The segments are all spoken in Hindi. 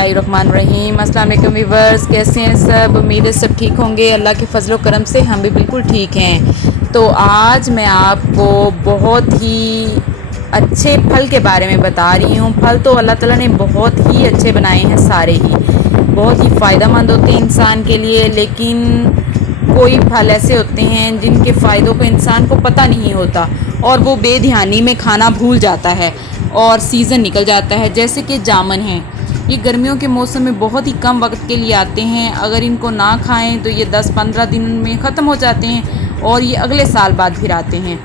बिस्मिल्लाहिर्रहमानिर्रहीम। अस्सलाम वालेकुम व्यूअर्स, कैसे हैं सब? उम्मीद है सब ठीक होंगे। अल्लाह के फजल व करम से हम भी बिल्कुल ठीक हैं। तो आज मैं आपको बहुत ही अच्छे फल के बारे में बता रही हूँ। फल तो अल्लाह ताला ने बहुत ही अच्छे बनाए हैं, सारे ही बहुत ही फ़ायदेमंद होते हैं इंसान के लिए। लेकिन कोई फल ऐसे होते हैं जिनके फ़ायदों को इंसान को पता नहीं होता और वो बेध्यानी में खाना भूल जाता है और सीज़न निकल जाता है। जैसे कि जामुन है, ये गर्मियों के मौसम में बहुत ही कम वक्त के लिए आते हैं। अगर इनको ना खाएं तो ये 10-15 दिन में ख़त्म हो जाते हैं और ये अगले साल बाद फिर आते हैं।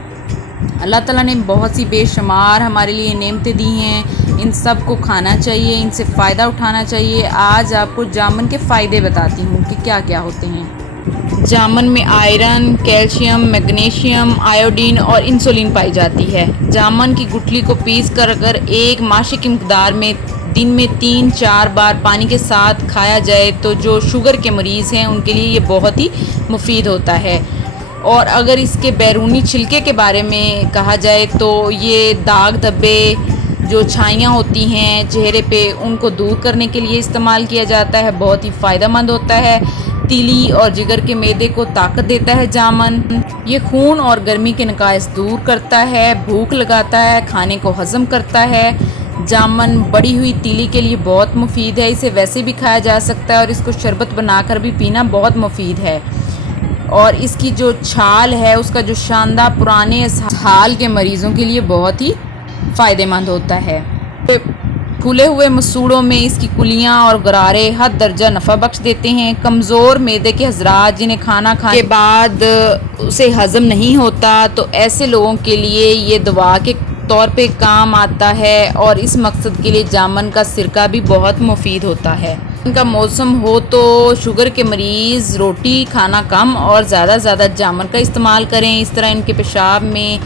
अल्लाह ताला ने बहुत सी बेशुमार हमारे लिए नेमतें दी हैं, इन सब को खाना चाहिए, इनसे फ़ायदा उठाना चाहिए। आज आपको जामुन के फ़ायदे बताती हूँ कि क्या क्या होते हैं। जामुन में आयरन, कैल्शियम, मैग्नीशियम, आयोडीन और इंसुलिन पाई जाती है। जामुन की गुठली को पीस कर अगर एक माशे की मकदार में दिन में 3-4 बार पानी के साथ खाया जाए तो जो शुगर के मरीज़ हैं उनके लिए ये बहुत ही मुफीद होता है। और अगर इसके बैरूनी छिलके के बारे में कहा जाए तो ये दाग धब्बे, जो छाइयाँ होती हैं चेहरे पे, उनको दूर करने के लिए इस्तेमाल किया जाता है। बहुत ही फ़ायदेमंद होता है। तीली और जिगर के मैदे को ताकत देता है जामुन। ये खून और गर्मी के नकाइस दूर करता है, भूख लगाता है, खाने को हज़म करता है। जामुन बड़ी हुई तीली के लिए बहुत मुफीद है। इसे वैसे भी खाया जा सकता है और इसको शरबत बनाकर भी पीना बहुत मुफीद है। और इसकी जो छाल है, उसका जो शानदार पुराने हाल के मरीज़ों के लिए बहुत ही फ़ायदेमंद होता है। फूले हुए मसूड़ों में इसकी कुलियाँ और गरारे हद दर्जा नफ़ा बख्श देते हैं। कमज़ोर मैदे के हजरात जिन्हें खाना खाने के बाद उसे हज़म नहीं होता, तो ऐसे लोगों के लिए ये दवा के तौर पे काम आता है और इस मकसद के लिए जामुन का सिरका भी बहुत मुफीद होता है। इनका मौसम हो तो शुगर के मरीज़ रोटी खाना कम और ज़्यादा जामुन का इस्तेमाल करें। इस तरह इनके पेशाब में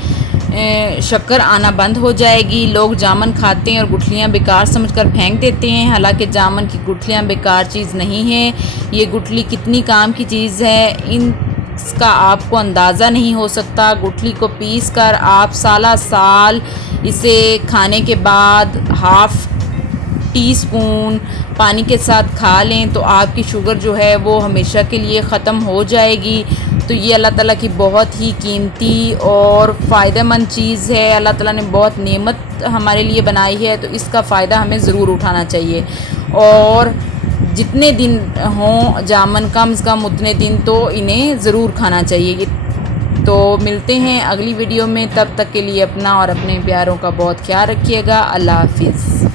शक्कर आना बंद हो जाएगी। लोग जामुन खाते हैं और गुठलियाँ बेकार समझकर फेंक देते हैं, हालांकि जामुन की गुठलियाँ बेकार चीज़ नहीं है। ये गुठली कितनी काम की चीज़ है, इसका आपको अंदाज़ा नहीं हो सकता। गुठली को पीस कर आप साल इसे खाने के बाद हाफ़ टीस्पून पानी के साथ खा लें तो आपकी शुगर जो है वो हमेशा के लिए ख़त्म हो जाएगी। तो ये अल्लाह ताला की बहुत ही कीमती और फ़ायदेमंद चीज़ है। अल्लाह ताला ने बहुत नेमत हमारे लिए बनाई है, तो इसका फ़ायदा हमें ज़रूर उठाना चाहिए। और जितने दिन हों जामुन, कम से कम उतने दिन तो इन्हें ज़रूर खाना चाहिए। तो मिलते हैं अगली वीडियो में, तब तक के लिए अपना और अपने प्यारों का बहुत ख्याल रखिएगा। अल्लाह हाफिज़।